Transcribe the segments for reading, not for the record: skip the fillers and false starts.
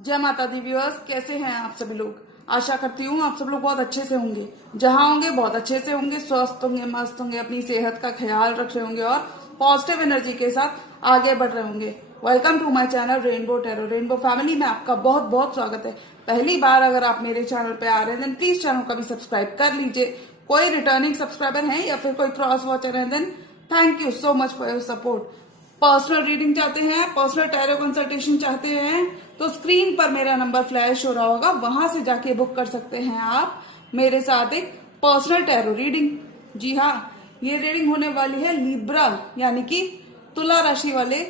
जय माता the viewers, कैसे हैं आप सभी लोग। आशा करती हूँ आप सब लोग बहुत अच्छे से होंगे। जहां होंगे बहुत अच्छे से होंगे, स्वस्थ होंगे, मस्त होंगे, अपनी सेहत का ख्याल रख रहे होंगे और पॉजिटिव एनर्जी के साथ आगे बढ़ रहे होंगे। Welcome to my channel rainbow tarot. Rainbow family में आपका बहुत बहुत स्वागत है। पहली बार अगर आप मेरे चैनल पे आ रहे हैं देन प्लीज चैनल को भी सब्सक्राइब कर लीजिए। कोई रिटर्निंग सब्सक्राइबर है या फिर कोई क्रॉस वॉचर है then thank you so much for your support. Personal reading चाहते हैं, पर्सनल टैरो कंसल्टेशन चाहते हैं तो स्क्रीन पर मेरा नंबर फ्लैश हो रहा होगा, वहां से जाके बुक कर सकते हैं आप मेरे साथ एक पर्सनल टैरो रीडिंग। जी हाँ, ये रीडिंग होने वाली है लिब्रा यानी कि तुला राशि वाले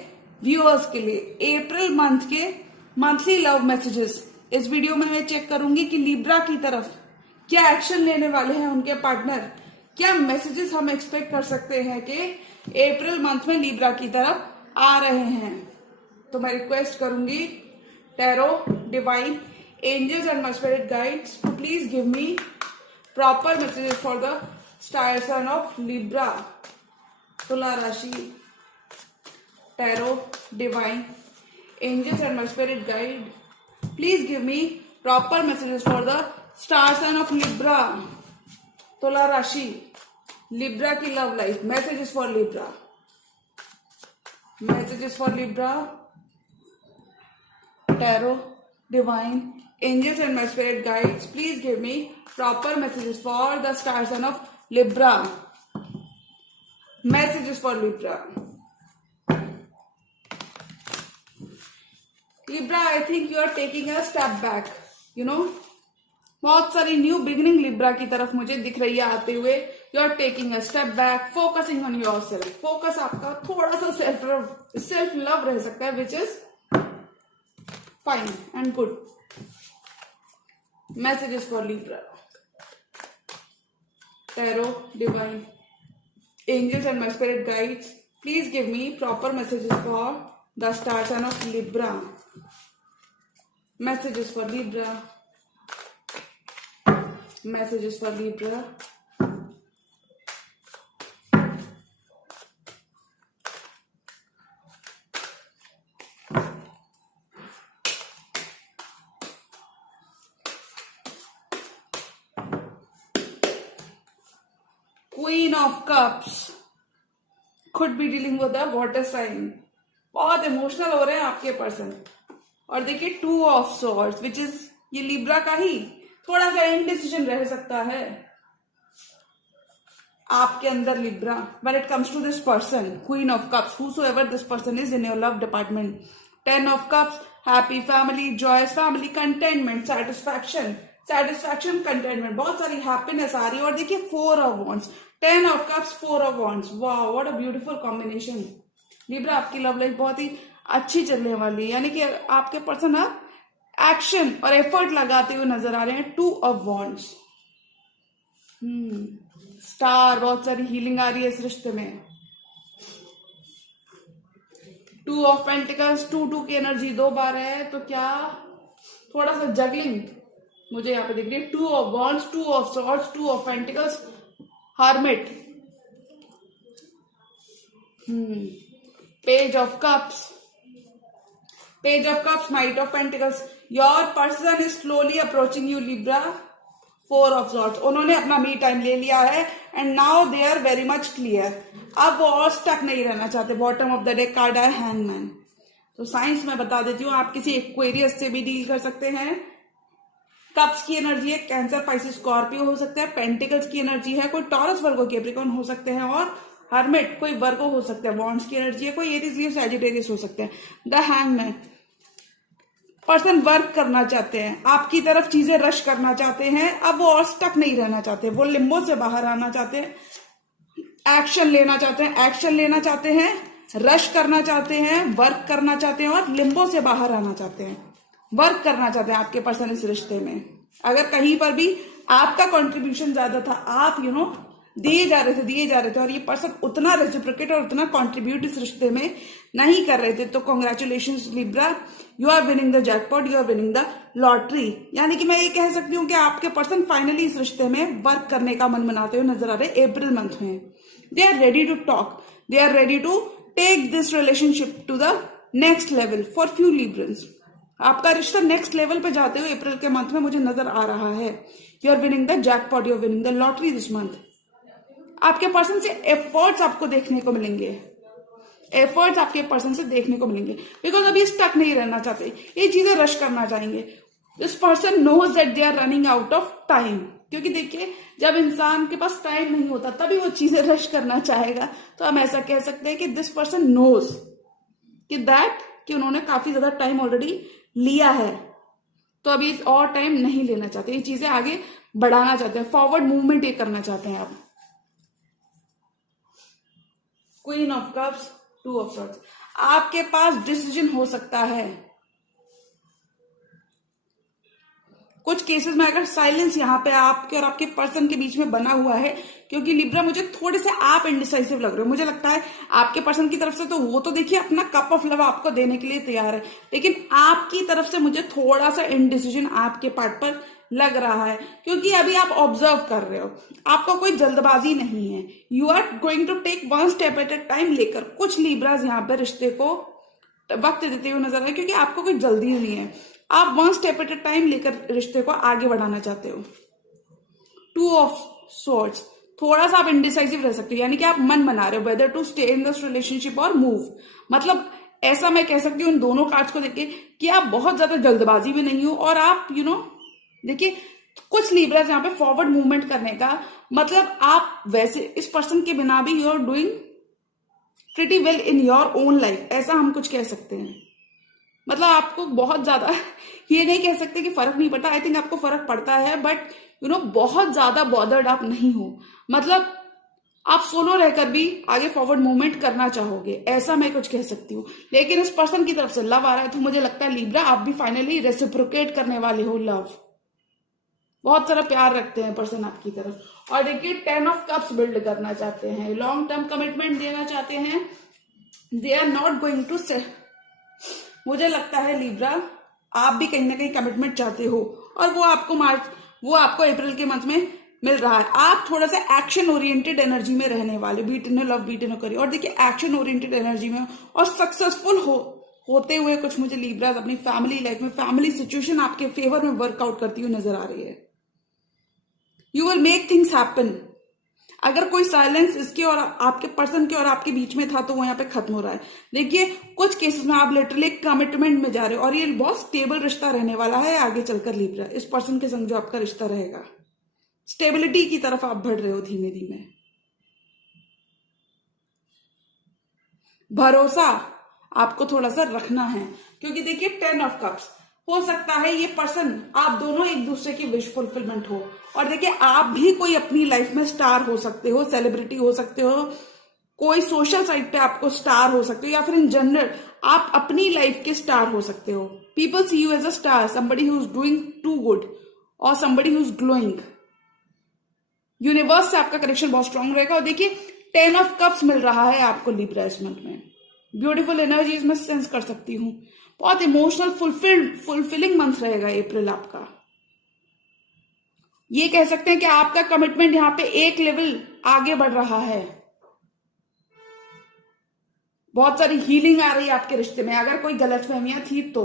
व्यूअर्स के लिए। अप्रैल मंथ के मंथली लव मैसेजेस इस वीडियो में मैं चेक करूंगी कि लिब्रा की तरफ क्या एक्शन लेने वाले हैं उनके पार्टनर, क्या मैसेजेस हम एक्सपेक्ट कर सकते हैं कि अप्रैल मंथ में लिब्रा की तरफ आ रहे हैं। तो मैं रिक्वेस्ट करूंगी tarot divine angels and my spirit guides to please give me proper messages for the star sign of Libra, तुला राशि। Tarot divine angels and my spirit guide please give me proper messages for the star sign of Libra, तुला राशि। Libra की love life, messages for Libra, messages for Libra. Tarot divine angels and my spirit guides please give me proper messages for the star sign of Libra, messages for Libra. Libra, I think you are taking a step back, you know. बहुत सारी new beginning Libra की तरफ मुझे दिख रही है आते हुए। You are taking a step back, focusing on yourself. Focus आपका थोड़ा सा सेल्फ लव रह सकता है, which is fine and good. Messages for Libra. Tarot divine angels and my spirit guides please give me proper messages for the star sign of Libra, messages for Libra, messages for Libra. Queen of Cups could be dealing with a water sign. बहुत emotional हो रहे हैं आपके person. और देखिए two of swords which is ये Libra का ही थोड़ा सा इनडिसीजन रह सकता है आपके अंदर Libra when it comes to this person. Queen of cups, whosoever this person is in your love department. 10 of cups, happy family, joyous family, contentment, satisfaction, contentment, बहुत सारी हैप्पीनेस आ रही है। और देखिए 4 of wands, 10 of cups, 4 of wands, वाह what a beautiful combination. Libra, आपकी love life बहुत ही अच्छी चलने वाली है, यानी कि आपके पर्सन आप एक्शन और एफर्ट लगाते हुए नजर आ रहे हैं। 2 of wands, स्टार, बहुत सारी हीलिंग आ रही है इस रिश्ते में। 2 of पेंटिकल्स, 2 की एनर्जी 2 बार है, तो क्या थोड़ा सा जगलिंग मुझे यहाँ पे दिख रही है। 2 of wands, 2 of swords, 2 of pentacles, hermit, page of cups, Page of Cups, Knight of Pentacles. Your person is slowly approaching you, Libra. 4 of Swords. उन्होंने अपना मी टाइम ले लिया है and now they are very much clear. अब वो और stuck नहीं रहना चाहते। Bottom of the deck card है हैंगमैन। तो साइंस में बता देती हूँ, आप किसी एक्वेरियस से भी डील कर सकते हैं। कप्स की एनर्जी है कैंसर, पाइसिस, स्कॉर्पियो हो सकता है। पेंटिकल्स की एनर्जी है कोई टॉरस, वर्गो, कैप्रिकॉर्न हो सकते हैं। और हर्मिट कोई वर्गो हो सकता है। वॉन्ड्स की एनर्जी है कोई एरीज, लियो, सैजिटेरियस हो सकते हैं। द हैंगमैन, पर्सन वर्क करना चाहते हैं, आपकी तरफ चीजें रश करना चाहते हैं। अब वो और स्टक नहीं रहना चाहते, वो लिम्बो से बाहर आना चाहते हैं, एक्शन लेना चाहते हैं, रश करना चाहते हैं, वर्क करना चाहते हैं और लिम्बो से बाहर आना चाहते हैं। वर्क करना चाहते हैं आपके पर्सन इस रिश्ते में। अगर कहीं पर भी आपका कंट्रीब्यूशन ज्यादा था, आप दिए जा रहे थे और ये पर्सन उतना रेसिप्रोकेट और उतना कंट्रीब्यूट इस रिश्ते में नहीं कर रहे थे, तो congratulations Libra, you are winning the jackpot, you are winning the lottery. यानी कि मैं ये कह सकती हूँ कि आपके पर्सन फाइनली इस रिश्ते में वर्क करने का मन बनाते हुए नजर आ रहे अप्रैल मंथ में। They are ready to talk, they are ready to take this relationship to the next level for few Librans. आपका रिश्ता नेक्स्ट लेवल पे जाते हुए अप्रैल के मंथ में मुझे नजर आ रहा है। You are winning the jackpot, you are winning the lottery this month. आपके पर्सन से एफर्ट्स आपको देखने को मिलेंगे, एफर्ट्स आपके पर्सन से देखने को मिलेंगे, बिकॉज अभी स्टक नहीं रहना चाहते, ये चीजें रश करना चाहेंगे। This person knows that they are running out of time, क्योंकि देखिए जब इंसान के पास टाइम नहीं होता तभी वो चीजें रश करना चाहेगा। तो हम ऐसा कह सकते हैं कि दिस पर्सन नोज कि उन्होंने काफी ज्यादा टाइम ऑलरेडी लिया है, तो अभी और टाइम नहीं लेना चाहते, ये चीजें आगे बढ़ाना चाहते हैं, फॉरवर्ड मूवमेंट ये करना चाहते हैं आप। Queen of cups, two of swords, आपके पास डिसीजन हो सकता है। कुछ केसेस में अगर साइलेंस यहाँ पे आपके और आपके पर्सन के बीच में बना हुआ है, क्योंकि लिब्रा मुझे थोड़े से आप इंडिसाइसिव लग रहे हो। मुझे लगता है आपके पर्सन की तरफ से तो वो तो देखिए अपना कप ऑफ लव आपको देने के लिए तैयार है, लेकिन आपकी तरफ से मुझे थोड़ा सा इनडिसीजन आपके पार्ट पर लग रहा है, क्योंकि अभी आप ऑब्जर्व कर रहे हो, आपका कोई जल्दबाजी नहीं है। You are going to take one step at a time लेकर कुछ लिब्राज यहाँ पे रिश्ते को वक्त देते हुए नजर आए, क्योंकि आपको कोई जल्दी नहीं है, आप one step at a time लेकर रिश्ते को आगे बढ़ाना चाहते हो। टू ऑफ सॉर्ड्स, थोड़ा सा आप इंडिसाइसिव रह सकते हो, यानी कि आप मन बना रहे हो whether to stay in this relationship और मूव। मतलब ऐसा मैं कह सकती हूँ इन दोनों कार्ड्स को देख के कि आप बहुत ज्यादा जल्दबाजी में नहीं हो, और आप देखिए कुछ लिब्रास यहाँ पे फॉरवर्ड मूवमेंट करने का मतलब आप वैसे इस पर्सन के बिना भी you are doing pretty well in your own life, ऐसा हम कुछ कह सकते हैं। मतलब आपको बहुत ज्यादा ये नहीं कह सकते कि फर्क नहीं पड़ता, आई थिंक आपको फर्क पड़ता है, बट बहुत ज्यादा बॉदर्ड आप नहीं हो। मतलब आप सोलो रहकर भी आगे फॉरवर्ड मूवमेंट करना चाहोगे, ऐसा मैं कुछ कह सकती हूँ। लेकिन इस पर्सन की तरफ से लव आ रहा है, तो मुझे लगता है लिब्रा आप भी फाइनली रेसिप्रोकेट करने वाले हो लव। बहुत सारा प्यार रखते हैं पर्सन आपकी तरफ, और देखिए 10 ऑफ कप्स बिल्ड करना चाहते हैं, लॉन्ग टर्म कमिटमेंट देना चाहते हैं। They are not going to say, मुझे लगता है लिब्रा आप भी कहीं ना कहीं कमिटमेंट चाहते हो, और वो आपको अप्रैल के मंथ में मिल रहा है। आप थोड़ा सा एक्शन ओरिएंटेड एनर्जी में रहने वाले, be it in love be it in career, और देखिए एक्शन ओरिएंटेड एनर्जी में और सक्सेसफुल होते हुए कुछ मुझे लिब्रास अपनी फैमिली लाइफ में, फैमिली सिचुएशन आपके फेवर में वर्कआउट करती हुई नजर आ रही है। You will make things happen. अगर कोई साइलेंस इसके और आपके पर्सन के और आपके बीच में था, तो वो यहाँ पे खत्म हो रहा है। देखिए कुछ केसेस में आप लिटरली कमिटमेंट में जा रहे हो, और ये बहुत स्टेबल रिश्ता रहने वाला है आगे चलकर लिब्रा। इस पर्सन के संग जो आपका रिश्ता रहेगा, स्टेबिलिटी की तरफ आप बढ़ रहे हो धीमे धीमे। भरोसा आपको थोड़ा सा रखना है, क्योंकि देखिए 10 ऑफ कप्स, हो सकता है ये पर्सन आप दोनों एक दूसरे की विश फुलफिलमेंट हो, और देखिए आप भी कोई अपनी लाइफ में स्टार हो सकते हो, सेलिब्रिटी हो सकते हो, कोई सोशल साइट पे आपको स्टार हो सकते हो, या फिर इन जनरल आप अपनी लाइफ के स्टार हो सकते हो। People see you as a star, somebody who is doing too good और somebody who is glowing. Universe से आपका कनेक्शन बहुत स्ट्रांग रहेगा, और देखिए 10 ऑफ कप्स मिल रहा है आपको लिब्रा इस मंथ में। ब्यूटीफुल एनर्जीज में सेंस कर सकती हूँ, बहुत इमोशनल फुलफिलिंग मंथ रहेगा अप्रैल आपका। ये कह सकते हैं कि आपका कमिटमेंट यहाँ पे एक लेवल आगे बढ़ रहा है। बहुत सारी हीलिंग आ रही है आपके रिश्ते में, अगर कोई गलतफहमियां थी तो,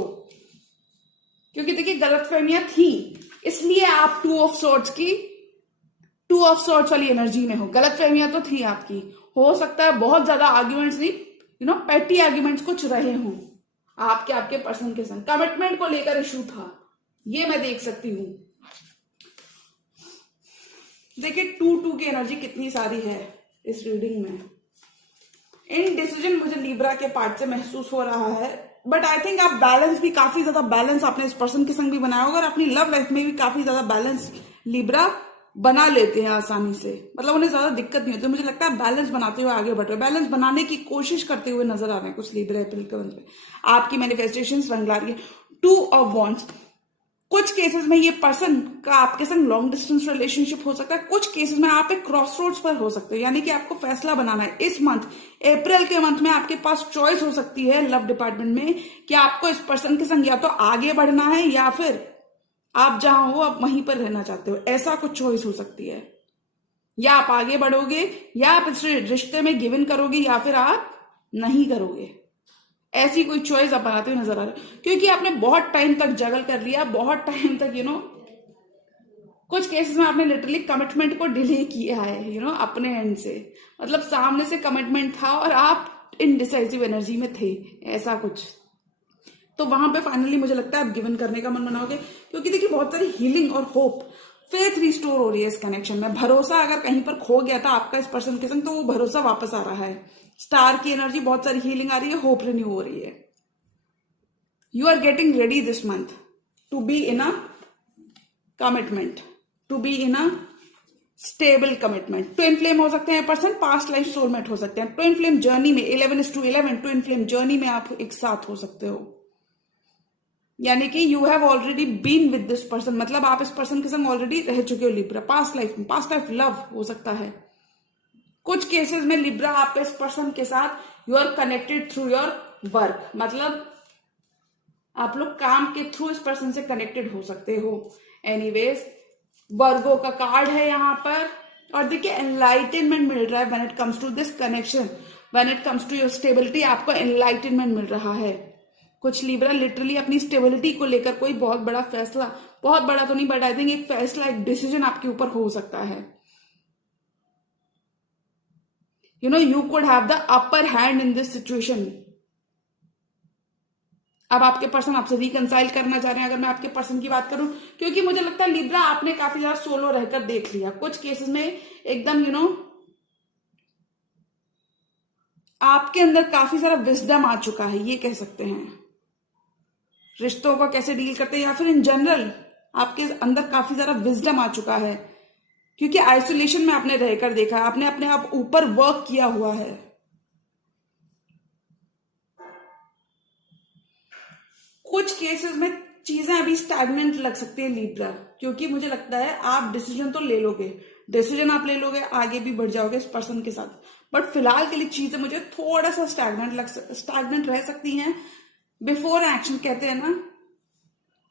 क्योंकि देखिए गलतफहमियां थी इसलिए आप टू ऑफ सॉर्ड्स वाली एनर्जी में हो। गलतफहमियां तो थी आपकी, हो सकता है बहुत ज्यादा आर्ग्यूमेंट्स नहीं, पेटी आर्ग्यूमेंट्स कुछ रहे हों आपके पर्सन के संग, कमिटमेंट को लेकर इशू था, ये मैं देख सकती हूं। देखिए 2 की एनर्जी कितनी सारी है इस रीडिंग में। इनडिसीजन मुझे लिब्रा के पार्ट से महसूस हो रहा है, बट आई थिंक आप बैलेंस भी, काफी ज्यादा बैलेंस आपने इस पर्सन के संग भी बनाया होगा, और अपनी लव लाइफ में भी काफी ज्यादा बैलेंस लिब्रा बना लेते हैं आसानी से। मतलब उन्हें ज्यादा दिक्कत नहीं होती। मुझे लगता है बैलेंस बनाते हुए आगे बढ़ रहे, बैलेंस बनाने की कोशिश करते हुए नजर आ रहे हैं कुछ लिब्रा अप्रैल के मंथ में। आपकी मैनिफेस्टेशंस रंग ला रही है। 2 ऑफ वॉन्ड्स, कुछ केसेस में ये पर्सन का आपके संग लॉन्ग डिस्टेंस रिलेशनशिप हो सकता है, कुछ केसेस में आप एक क्रॉस रोड्स पर हो सकते हो, यानी कि आपको फैसला बनाना है इस मंथ अप्रैल के मंथ में। आपके पास चॉइस हो सकती है लव डिपार्टमेंट में कि आपको इस पर्सन के संग या तो आगे बढ़ना है, या फिर आप जहां हो आप वहीं पर रहना चाहते हो, ऐसा कुछ चॉइस हो सकती है। या आप आगे बढ़ोगे, या आप इस रिश्ते में गिव इन करोगे, या फिर आप नहीं करोगे, ऐसी कोई चॉइस आप बनाते हुए नजर आ रहे हो, क्योंकि आपने बहुत टाइम तक जगल कर लिया, बहुत टाइम तक कुछ केसेस में आपने लिटरली कमिटमेंट को डिले किया है अपने एंड से। मतलब सामने से कमिटमेंट था और आप इनडिसाइसिव एनर्जी में थे, ऐसा कुछ। तो वहां पे फाइनली मुझे लगता है आप गिवन करने का मन बनाओगे, क्योंकि देखिए बहुत सारी हीलिंग और होप, फेथ रिस्टोर हो रही है इस कनेक्शन में। भरोसा अगर कहीं पर खो गया था आपका इस पर्सन के संग, तो वो भरोसा वापस आ रहा है। स्टार की एनर्जी, बहुत सारी हीलिंग आ रही है, होप रिन्यू हो रही है। You are getting ready this month to be in a commitment, to be in a stable commitment. Twin flame हो सकते हैं पर्सन, पास्ट लाइफ सोलमेट हो सकते हैं। ट्विन फ्लेम जर्नी में 11:11 ट्विन फ्लेम जर्नी में आप एक साथ हो सकते हो, यानी कि you have already been with this person, मतलब आप इस पर्सन के संग ऑलरेडी रह चुके हो लिब्रा पास्ट लाइफ में। पास्ट लाइफ लव हो सकता है कुछ केसेस में लिब्रा। आप इस पर्सन के साथ you are connected through your work, मतलब आप लोग काम के थ्रू इस पर्सन से कनेक्टेड हो सकते हो। एनीवेज, वर्गो का कार्ड है यहाँ पर, और देखिए एनलाइटनमेंट मिल रहा है when it comes to this connection, when it comes to your stability, आपको एनलाइटनमेंट मिल रहा है। कुछ लिब्रा लिटरली अपनी स्टेबिलिटी को लेकर कोई बहुत बड़ा फैसला, बहुत बड़ा तो नहीं बट आई थिंक एक फैसला, एक डिसीजन आपके ऊपर हो सकता है। You could have the upper hand in this situation. अब आपके पर्सन आपसे रिकंसाइल करना चाह रहे हैं, अगर मैं आपके पर्सन की बात करूं, क्योंकि मुझे लगता है लिब्रा आपने काफी ज्यादा सोलो रहकर देख लिया। कुछ केसेस में एकदम आपके अंदर काफी सारा विजडम आ चुका है, ये कह सकते हैं। रिश्तों को कैसे डील करते हैं, या फिर इन जनरल आपके अंदर काफी ज्यादा विजडम आ चुका है, क्योंकि आइसोलेशन में आपने रहकर देखा है, आपने अपने आप ऊपर वर्क किया हुआ है। कुछ केसेस में चीजें अभी स्टैग्नेंट लग सकती है लिब्रा, क्योंकि मुझे लगता है आप डिसीजन तो ले लोगे, डिसीजन आप ले लोगे, आगे भी बढ़ जाओगे इस पर्सन के साथ, बट फिलहाल के लिए चीजें मुझे थोड़ा सा स्टैग्नेंट रह सकती हैं। बिफोर एक्शन कहते हैं ना,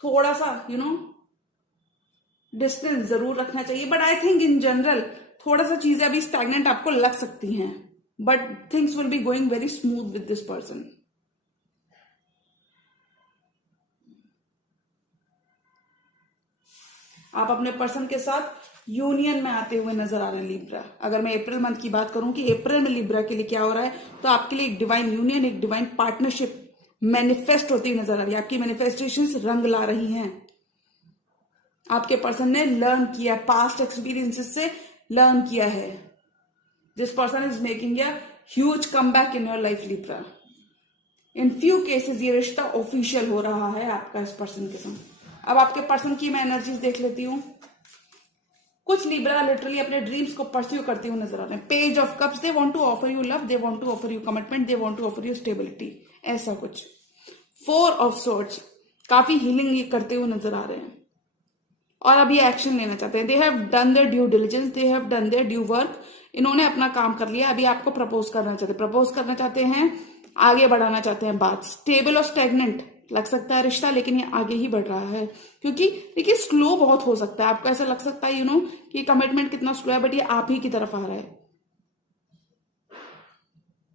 थोड़ा सा डिस्टेंस जरूर रखना चाहिए, but I think in general थोड़ा सा चीजें अभी स्टैग्नेंट आपको लग सकती हैं, but things will be going very smooth with this person. आप अपने पर्सन के साथ यूनियन में आते हुए नजर आ रहे हैं लिब्रा। अगर मैं अप्रैल मंथ की बात करूं कि अप्रैल में लिब्रा के लिए क्या हो रहा है, तो आपके लिए एक डिवाइन यूनियन, एक डिवाइन पार्टनरशिप मैनिफेस्ट होती हुई नजर आ रही है। आपकी मैनिफेस्टेशंस रंग ला रही हैं। आपके पर्सन ने लर्न किया, पास्ट एक्सपीरियंसेस से लर्न किया है। This person is making a huge comeback in your life Libra. In few cases ये रिश्ता ऑफिशियल हो रहा है आपका इस पर्सन के साथ। अब आपके पर्सन की मैं एनर्जीज देख लेती हूं। कुछ लिब्रा लिटरली अपने ड्रीम्स को परस्यू करते हुए नजर आ रहे हैं। Page of cups, they want to offer you love, they want to offer you commitment, they want to offer you stability, ऐसा कुछ। फोर ऑफ सोर्ड्स, काफी हीलिंग ये करते हुए नजर आ रहे हैं और अभी एक्शन लेना चाहते हैं। They have done there due diligence, they have done there due work. इन्होंने अपना काम कर लिया, अभी आपको प्रपोज करना चाहते हैं, आगे बढ़ाना चाहते हैं बात। स्टेबल और स्टेगनेंट लग सकता है रिश्ता, लेकिन ये आगे ही बढ़ रहा है, क्योंकि देखिए स्लो बहुत हो सकता है। आपको ऐसा लग सकता है कि कमिटमेंट कितना स्लो है, बट ये आप ही की तरफ आ रहा है।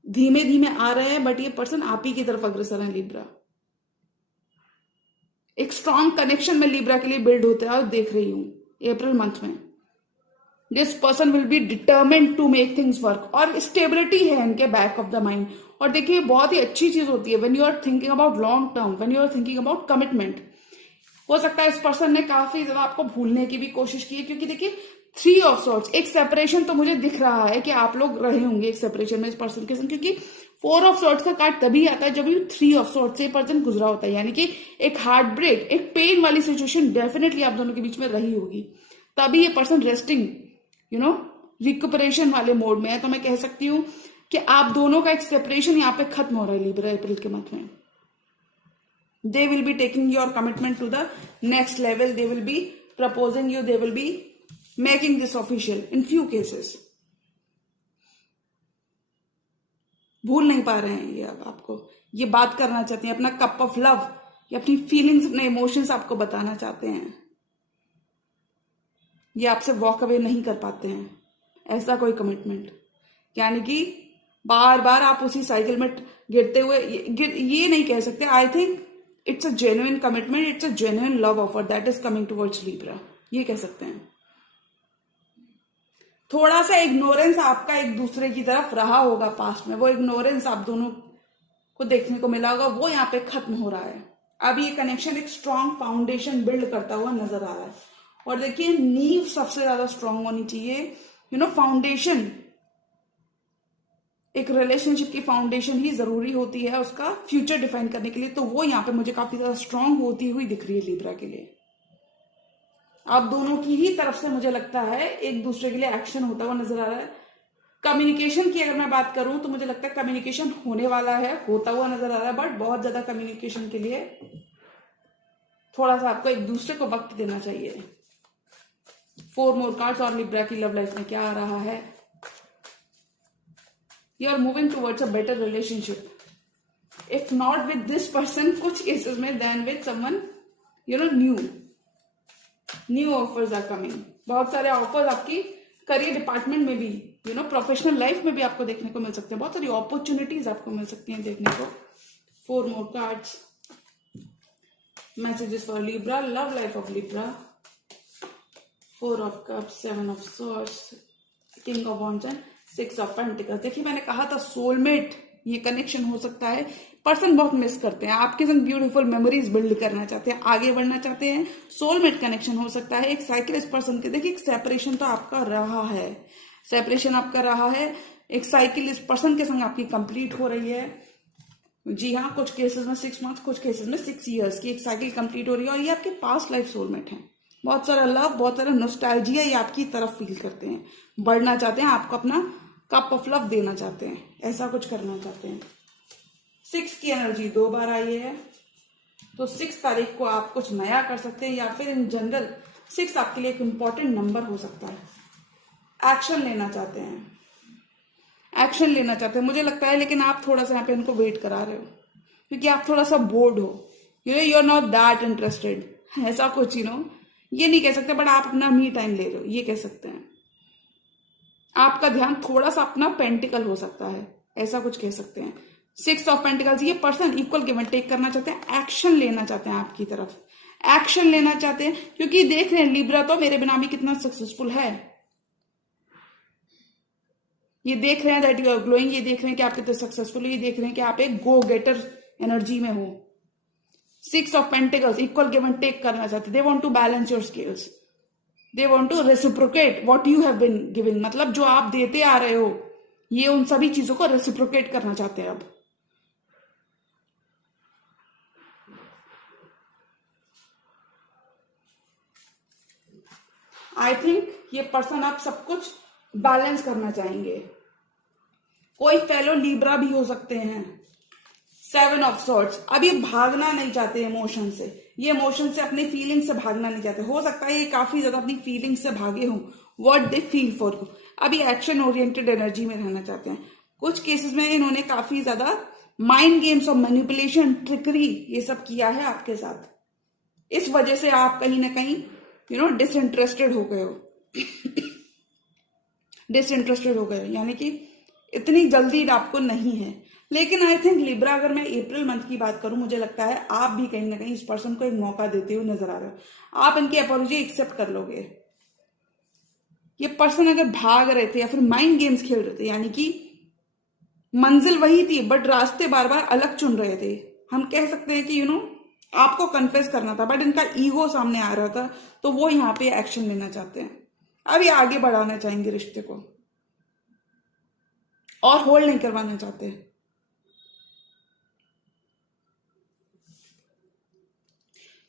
धीमे धीमे आ रहे हैं, बट ये पर्सन आप ही की तरफ अग्रसर है लिब्रा। एक स्ट्रॉन्ग कनेक्शन में लिब्रा के लिए बिल्ड होता है और देख रही हूं अप्रैल मंथ में। This person will be determined to make things work, और स्टेबिलिटी है इनके बैक ऑफ द माइंड। और देखिए बहुत ही अच्छी चीज होती है when you are thinking about long term, when you are thinking about commitment. हो सकता है इस पर्सन ने काफी ज्यादा आपको भूलने की भी कोशिश की है, क्योंकि देखिए 3 ऑफ सॉर्ड्स, एक सेपरेशन तो मुझे दिख रहा है कि आप लोग रहे होंगे एक सेपरेशन में इस पर्सन के साथ, क्योंकि 4 ऑफ सॉर्ड्स का कार्ड तभी आता है जब ये 3 ऑफ सॉर्ड्स से पर्सन गुजरा होता है, यानी कि एक हार्ट ब्रेक, एक पेन वाली सिचुएशन डेफिनेटली आप दोनों के बीच में रही होगी। तभी ये पर्सन रेस्टिंग रिकपरेशन वाले मोड में है। तो मैं कह सकती हूं कि आप दोनों का एक सेपरेशन यहाँ पे खत्म हो रहा है लिब्रा अप्रैल के मंथ में। They will be taking your commitment to the next level, they will be proposing you, they will be making this official in few cases. भूल नहीं पा रहे हैं ये, अब आपको ये बात करना चाहते हैं, अपना कप ऑफ लव या अपनी फीलिंग्स, अपने इमोशंस आपको बताना चाहते हैं। ये आपसे वॉक अवे नहीं कर पाते हैं ऐसा कोई कमिटमेंट, यानी कि बार बार आप उसी साइकिल में गिरते हुए ये नहीं कह सकते। I think it's a genuine commitment, it's a genuine love offer that is coming towards Libra, ये कह सकते हैं। थोड़ा सा इग्नोरेंस आपका एक दूसरे की तरफ रहा होगा पास्ट में, वो इग्नोरेंस आप दोनों को देखने को मिला होगा, वो यहाँ पे खत्म हो रहा है। अब ये कनेक्शन एक स्ट्रॉन्ग फाउंडेशन बिल्ड करता हुआ नजर आ रहा है। और देखिए नींव सबसे ज्यादा स्ट्रांग होनी चाहिए। फाउंडेशन, एक रिलेशनशिप की फाउंडेशन ही जरूरी होती है उसका फ्यूचर डिफाइन करने के लिए, तो वो यहाँ पे मुझे काफी ज्यादा स्ट्रांग होती हुई दिख रही है लिब्रा के लिए। आप दोनों की ही तरफ से मुझे लगता है एक दूसरे के लिए एक्शन होता हुआ नजर आ रहा है। कम्युनिकेशन की अगर मैं बात करूं तो मुझे लगता है कम्युनिकेशन होने वाला है, होता हुआ नजर आ रहा है, बट बहुत ज्यादा कम्युनिकेशन के लिए थोड़ा सा आपको एक दूसरे को वक्त देना चाहिए। 4 मोर कार्ड्स और लिब्रा की लव लाइफ में क्या आ रहा है? You are moving towards a better relationship, if not with this person, कुछ केसेस में, then with someone new offers are coming. बहुत सारे ऑफर्स आपकी करियर डिपार्टमेंट में भी, प्रोफेशनल लाइफ में भी आपको देखने को मिल सकते हैं। बहुत सारी अपॉर्चुनिटीज आपको मिल सकती हैं देखने को। 4 more cards, messages for Libra, love life of Libra, 4 of cups, 7 of swords, king of wands and 6 of pentacles. देखिए मैंने कहा था सोलमेट ये कनेक्शन हो सकता है। पर्सन बहुत मिस करते हैं आपके संग, ब्यूटीफुल मेमोरीज बिल्ड करना चाहते हैं, आगे बढ़ना चाहते हैं, सोलमेट कनेक्शन हो सकता है। एक साइकिल इस पर्सन के, देखिए एक सेपरेशन तो आपका रहा है, सेपरेशन आपका रहा है, एक साइकिल इस पर्सन के संग आपकी कंप्लीट हो रही है। जी हाँ, कुछ केसेस में 6 मंथ, कुछ केसेस में 6 ईयर्स की एक साइकिल कंप्लीट हो रही है, और ये आपके पास्ट लाइफ सोलमेट है। बहुत सारा लव, बहुत सारा नॉस्टैल्जिया ये आपकी तरफ फील करते हैं, बढ़ना चाहते हैं, आपको अपना कप ऑफ लव देना चाहते हैं, ऐसा कुछ करना चाहते हैं। 6 की एनर्जी 2 बार आई है, तो 6 तारीख को आप कुछ नया कर सकते हैं, या फिर इन जनरल 6 आपके लिए एक इंपॉर्टेंट नंबर हो सकता है। एक्शन लेना चाहते हैं, एक्शन लेना चाहते हैं मुझे लगता है, लेकिन आप थोड़ा सा यहाँ पे इनको वेट करा रहे हो, क्योंकि आप थोड़ा सा बोर्ड हो, you are not that interested, ऐसा कुछ ये नहीं कह सकते, बट आप अपना मी टाइम ले रहे हो, ये कह सकते हैं। आपका ध्यान थोड़ा सा अपना पेंटिकल हो सकता है, ऐसा कुछ कह सकते हैं। 6 ऑफ पेंटिकल्स, ये person equal give and take करना चाहते हैं, एक्शन लेना चाहते हैं आपकी तरफ, एक्शन लेना चाहते हैं, क्योंकि देख रहे हैं लिब्रा तो मेरे बिना भी कितना सक्सेसफुल है। ये देख रहे हैं दैट यू आर ग्लोइंग, ये देख रहे हैं कि आप कितने सक्सेसफुल है, ये देख रहे हैं कि आप एक गो गेटर एनर्जी में हो। 6 of pentacles, equal give and take करना चाहते, they want to balance your skills, they want to reciprocate what you have been giving, मतलब जो आप देते आ रहे हो, ये उन सभी चीजों को रेसिप्रोकेट करना चाहते हैं अब। आई थिंक ये पर्सन आप सब कुछ बैलेंस करना चाहेंगे। कोई फेलो लिब्रा भी हो सकते हैं। 7 ऑफ सॉर्ड्स, अब ये भागना नहीं चाहते इमोशन से, ये इमोशन से, अपनी फीलिंग से भागना नहीं चाहते। हो सकता है ये काफी ज्यादा अपनी फीलिंग से भागे हों, what they feel for you. अभी एक्शन ओरिएंटेड एनर्जी में रहना चाहते हैं। कुछ केसेस में इन्होंने काफी ज्यादा माइंड गेम्स और मैनिपुलेशन, ट्रिकरी, ये सब किया है आपके साथ। इस वजह से आप कहीं ना कहीं डिसइंटरेस्टेड हो गए हो, डिसइंटरेस्टेड हो गए, यानी कि इतनी जल्दी आपको नहीं है। लेकिन आई थिंक लिब्रा, अगर मैं अप्रैल मंथ की बात करूं, मुझे लगता है आप भी कहीं ना कहीं इस पर्सन को एक मौका देते हुए नजर आ रहे हो। आप इनकी अपॉलॉजी एक्सेप्ट कर लोगे। ये पर्सन अगर भाग रहे थे या फिर माइंड गेम्स खेल रहे थे, यानी कि मंजिल वही थी बट रास्ते बार बार अलग चुन रहे थे, हम कह सकते हैं कि आपको कन्फेस करना था, बट इनका ईगो सामने आ रहा था, तो वो यहाँ पे एक्शन लेना चाहते हैं। अब ये आगे बढ़ाना चाहेंगे रिश्ते को, और होल्ड नहीं करवाना चाहते।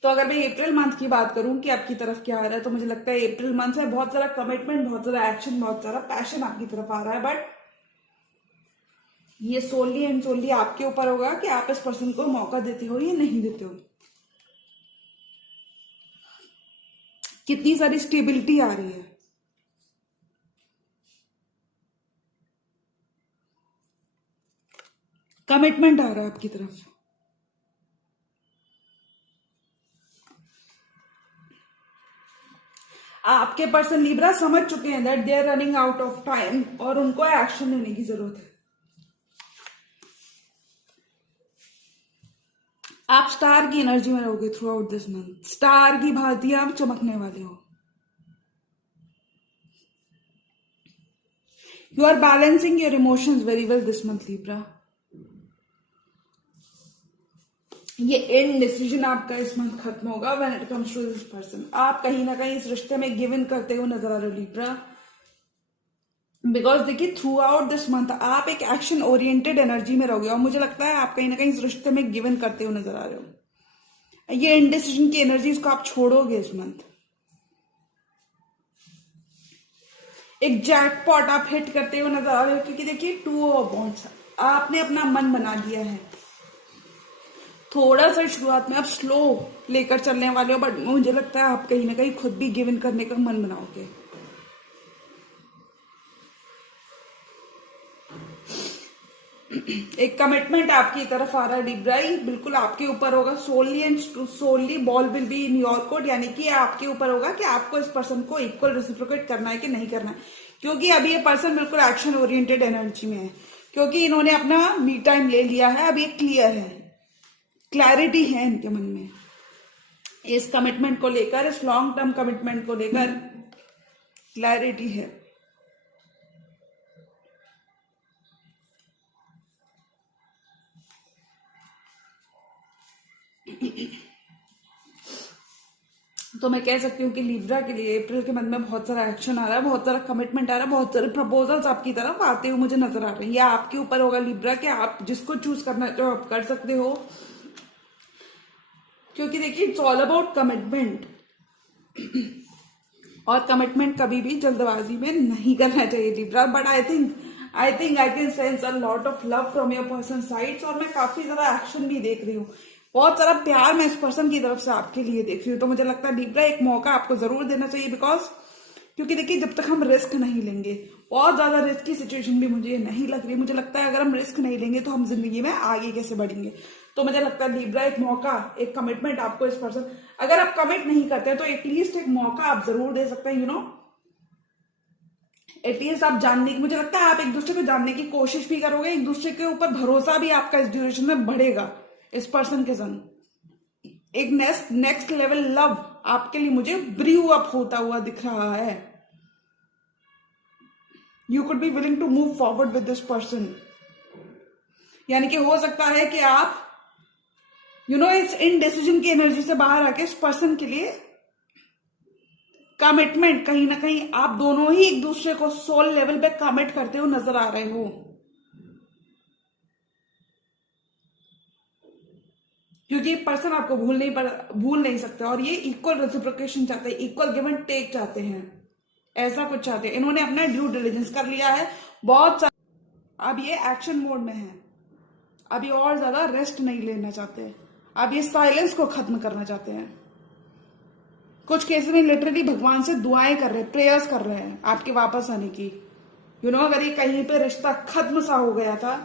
तो अगर मैं अप्रैल मंथ की बात करूं कि आपकी तरफ क्या आ रहा है, तो मुझे लगता है अप्रैल मंथ है बहुत सारा कमिटमेंट, बहुत सारा एक्शन, बहुत सारा पैशन आपकी तरफ आ रहा है, बट ये सोली एंड सोली आपके ऊपर होगा कि आप इस पर्सन को मौका देते हो या नहीं देते हो। कितनी सारी स्टेबिलिटी आ रही है, कमिटमेंट आ रहा है आपकी तरफ। आपके पर्सन लिब्रा समझ चुके हैं that they are running out of time, और उनको एक्शन लेने की जरूरत है। आप स्टार की एनर्जी में रहोगे throughout this month. Star की भांति आप चमकने वाले हो। You are balancing your emotions very well this month Libra. ये इनडिसीजन आपका इस मंथ खत्म होगा when it comes to this person. आप कहीं ना कहीं इस रिश्ते में गिव इन करते हुए नजर आ रहे हो लिब्रा। बिकॉज देखिए थ्रू आउट दिस मंथ आप एक एक्शन ओरिएंटेड एनर्जी में रहोगे और मुझे लगता है आप कहीं ना कहीं इस रिश्ते में गिव इन करते हुए नजर आ रहे हो। ये इनडिसीजन की एनर्जी को आप छोड़ोगे इस मंथ। एक जैकपॉट आप हिट करते हुए नजर आ रहे हो, क्योंकि देखिए 2 ऑफ वॉन्ड्स आपने अपना मन बना दिया है। थोड़ा सा शुरुआत में आप स्लो लेकर चलने वाले हो, बट मुझे लगता है आप कहीं ना कहीं खुद भी गिव इन करने का मन बनाओगे। एक कमिटमेंट आपकी तरफ आ रहा है लिब्रा, बिल्कुल आपके ऊपर होगा। Solely and solely ball will be in your court, यानी कि आपके ऊपर होगा कि आपको इस पर्सन को इक्वल रेसिप्रोकेट करना है कि नहीं करना है। क्योंकि अभी ये पर्सन बिल्कुल एक्शन ओरिएंटेड एनर्जी में है, क्योंकि इन्होंने अपना मी टाइम ले लिया है। अब ये क्लियर है, क्लैरिटी है इनके मन में इस कमिटमेंट को लेकर, इस लॉन्ग टर्म कमिटमेंट को लेकर क्लैरिटी है। तो मैं कह सकती हूँ कि लिब्रा के लिए अप्रैल के मंथ में बहुत सारा एक्शन आ रहा है, बहुत सारा कमिटमेंट आ रहा है, बहुत सारे प्रपोजल्स आपकी तरफ आते हुए मुझे नजर आ रहे हैं। या आपके ऊपर होगा लिब्रा कि आप जिसको चूज करना चाहो आप कर सकते हो, क्योंकि देखिए इट्स ऑल अबाउट कमिटमेंट। और कमिटमेंट कभी भी जल्दबाजी में नहीं करना चाहिए Libra. But I think I can sense a lot of love from your person sides, और मैं काफी ज्यादा एक्शन भी देख रही हूँ। बहुत सारा प्यार मैं इस पर्सन की तरफ से आपके लिए देख रही हूँ। तो मुझे लगता है लिब्रा एक मौका आपको जरूर देना चाहिए, बिकॉज क्योंकि देखिए जब तक हम रिस्क नहीं लेंगे, बहुत ज्यादा रिस्क की सिचुएशन भी मुझे नहीं लग रही। मुझे लगता है अगर हम रिस्क नहीं लेंगे तो हम जिंदगी में आगे कैसे बढ़ेंगे। तो मुझे लगता है लिब्रा एक मौका, एक कमिटमेंट आपको इस पर्सन, अगर आप कमिट नहीं करते तो एटलीस्ट एक मौका आप जरूर दे सकते हैं। एटलीस्ट आप जानने की, मुझे लगता है आप एक दूसरे को जानने की कोशिश भी करोगे, एक दूसरे के ऊपर भरोसा भी आपका इस ड्यूरेशन में बढ़ेगा इस पर्सन के संग। एक नेक्स्ट लेवल लव आपके लिए मुझे ब्रू अप होता हुआ दिख रहा है। You could be willing to move forward with this person, यानी कि हो सकता है कि आप इस इनडिसीजन की एनर्जी से बाहर आके इस पर्सन के लिए कमिटमेंट, कहीं ना कहीं आप दोनों ही एक दूसरे को सोल लेवल पे कमिट करते हुए नजर आ रहे हो। क्योंकि पर्सन आपको भूल नहीं सकते, और ये इक्वल रेसिप्रोकेशन चाहते हैं, इक्वल गिव एंड टेक चाहते हैं, ऐसा कुछ चाहते हैं। इन्होंने अपना ड्यू डिलिजेंस कर लिया है बहुत सारा। अब ये एक्शन मोड में है, अब ये और ज्यादा रेस्ट नहीं लेना चाहते, अब ये साइलेंस को खत्म करना चाहते हैं। कुछ केसेस में लिटरली भगवान से दुआएं कर रहे हैं, प्रेयर्स कर रहे हैं आपके वापस आने की। अगर ये कहीं पे रिश्ता खत्म सा हो गया था,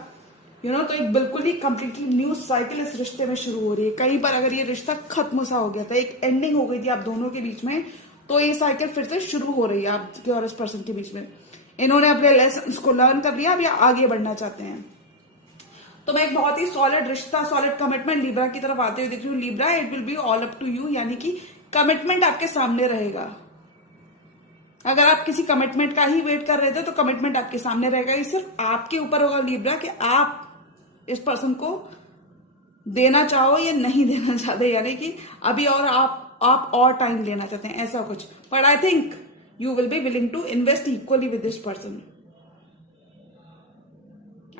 तो एक बिल्कुल ही कंप्लीटली न्यू साइकिल इस रिश्ते में शुरू हो रही है। कहीं पर अगर ये रिश्ता खत्म सा हो गया था, एक एंडिंग हो गई थी आप दोनों के बीच में, तो ये साइकिल फिर से शुरू हो रही है आपके और इस पर्सन के बीच में। इन्होंने अपने लेसन्स को लर्न कर लिया, अब ये आगे बढ़ना चाहते हैं। तो मैं एक बहुत ही सॉलिड रिश्ता, सॉलिड कमिटमेंट लिब्रा की तरफ आते हुए देख रही हूँ। Libra, it will be all up to you, यानी कि कमिटमेंट आपके सामने रहेगा। अगर आप किसी कमिटमेंट का ही वेट कर रहे थे तो कमिटमेंट आपके सामने रहेगा। ये सिर्फ आपके ऊपर होगा लिब्रा कि आप इस पर्सन को देना चाहो या नहीं देना चाहते, यानी कि अभी और आप और टाइम लेना चाहते हैं, ऐसा कुछ। But I think you will be willing to invest equally with this person.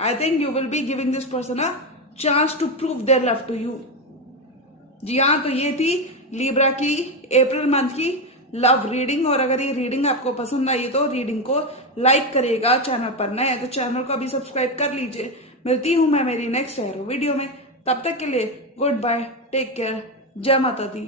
I think you will be giving this person a chance to prove their love to you. जी हाँ, तो ये थी लिब्रा की अप्रैल मंथ की love reading. और अगर ये रीडिंग आपको पसंद आई तो रीडिंग को लाइक करिएगा। चैनल पर नए हैं तो चैनल को अभी सब्सक्राइब कर लीजिए। मिलती हूं मैं मेरी नेक्स्ट वीडियो में, तब तक के लिए गुड बाय, टेक केयर, जय माता दी।